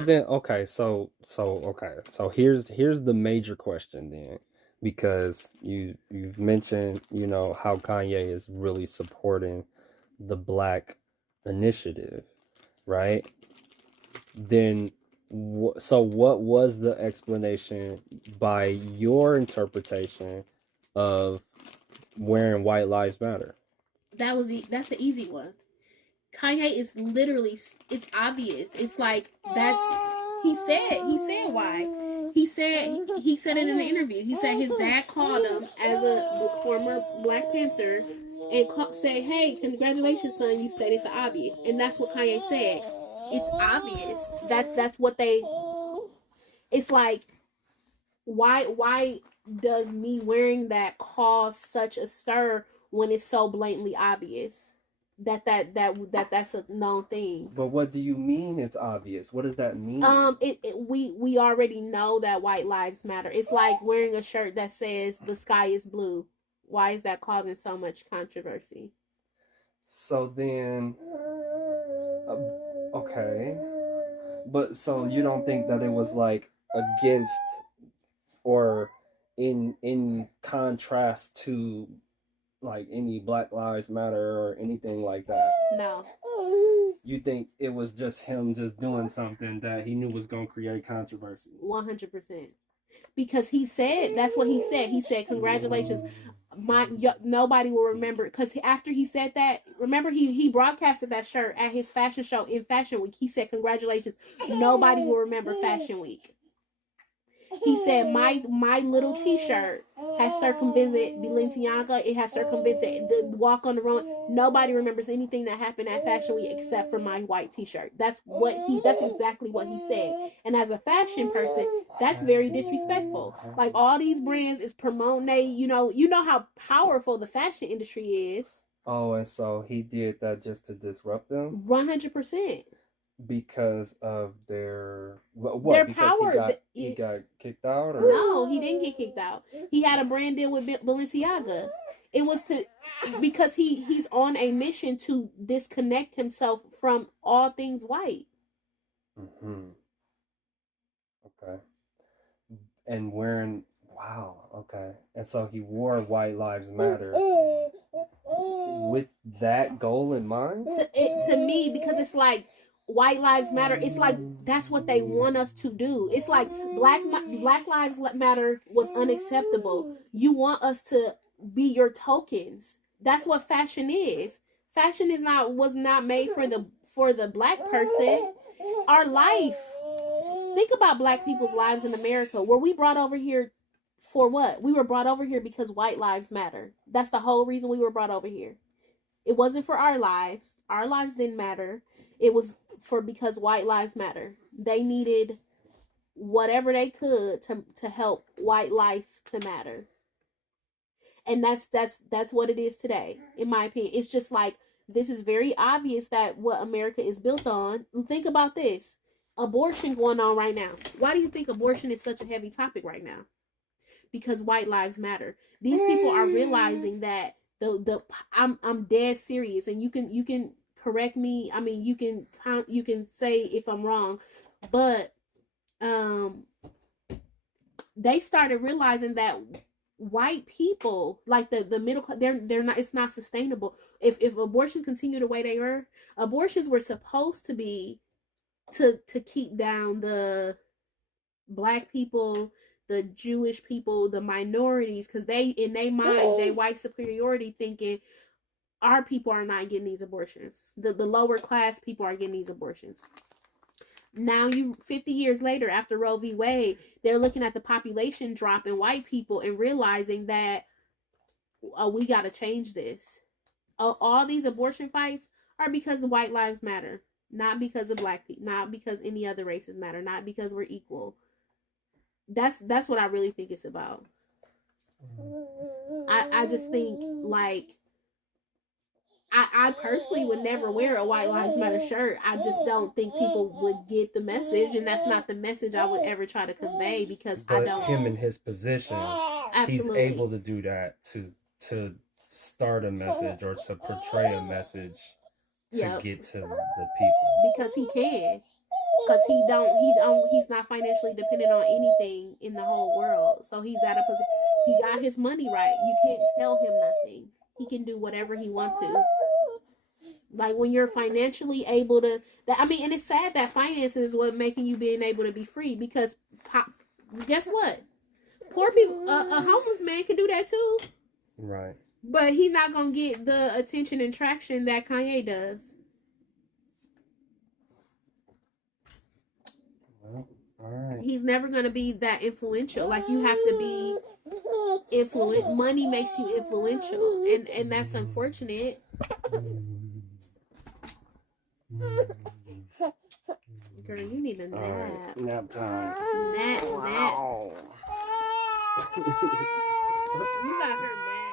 Then okay, so here's the major question then, because you've mentioned, how Kanye is really supporting the Black initiative, right? Then so what was the explanation by your interpretation of wearing white lives matter? That's an easy one. Kanye is literally, it's obvious. It's like that's he said why. He said it in an interview. He said his dad called him as a former Black Panther and said, "Hey, congratulations, son, you stated the obvious." And that's what Kanye said. It's obvious. That's what they. It's like, why does me wearing that cause such a stir when it's so blatantly obvious that's a known thing? But what do you mean it's obvious? What does that mean? We already know that white lives matter. It's like wearing a shirt that says the sky is blue. Why is that causing so much controversy? So then, okay, but so you don't think that it was like against or in contrast to like any Black Lives Matter or anything like that? No. You think it was just him just doing something that he knew was going to create controversy? 100%. Because he said, that's what he said. He said, "Congratulations, nobody will remember." Because after he said that, remember he broadcasted that shirt at his fashion show in Fashion Week. He said, "Congratulations, nobody will remember Fashion Week." He said, "My little T-shirt has circumvented Balenciaga. It has circumvented the walk on the road. Nobody remembers anything that happened at Fashion Week except for my white T-shirt." That's exactly what he said. And as a fashion person, that's very disrespectful. Like, all these brands is promoting you know how powerful the fashion industry is. Oh, and so he did that just to disrupt them 100%. because of Their because power. he got kicked out, or No, he didn't get kicked out. He had a brand deal with Balenciaga. It was because he's on a mission to disconnect himself from all things white. mm-hmm. Okay, and wearing, wow, okay, and so he wore White Lives Matter with that goal in mind. To me, because it's like white lives matter. It's like that's what they want us to do. It's like Black Lives Matter was unacceptable. You want us to be your tokens. That's what fashion is. Fashion was not made for the Black person. Our life. Think about Black people's lives in America. Were we brought over here for what? We were brought over here because white lives matter. That's the whole reason we were brought over here. It wasn't for our lives. Our lives didn't matter. It was for because white lives matter. They needed whatever they could to help white life to matter. And that's what it is today, in my opinion. It's just like, this is very obvious that what America is built on. Think about this. Abortion going on right now. Why do you think abortion is such a heavy topic right now? Because white lives matter. These people are realizing that I'm dead serious, and you can correct me. I mean, you can say if I'm wrong, but um they started realizing that white people, like the middle class, they're not, it's not sustainable. If abortions continue the way they are, abortions were supposed to be to keep down the Black people, the Jewish people, the minorities, because they, in their mind, they white superiority thinking our people are not getting these abortions. The lower class people are getting these abortions. Now, 50 years later, after Roe v. Wade, they're looking at the population drop in white people and realizing that, we got to change this. All these abortion fights are because of white lives matter, not because of Black people, not because any other races matter, not because we're equal. That's what I really think it's about. I just think, like, I personally would never wear a White Lives Matter shirt. I just don't think people would get the message, and that's not the message I would ever try to convey, because I don't. Him in his position, Absolutely. he's able to do that to start a message or to portray a message to get to the people because he can. because he's not financially dependent on anything in the whole world. So he's at a position. He got his money right. You can't tell him nothing. He can do whatever he wants to. Like when you're financially able to, and it's sad that finances is what making you being able to be free, because guess what? Poor people, a homeless man can do that too. Right. But he's not gonna get the attention and traction that Kanye does. Well, all right. He's never gonna be that influential. Like, you have to be influent. Money makes you influential, and that's unfortunate. Girl, you need a nap. Right. Nap time. Nap. Wow. You got her mad.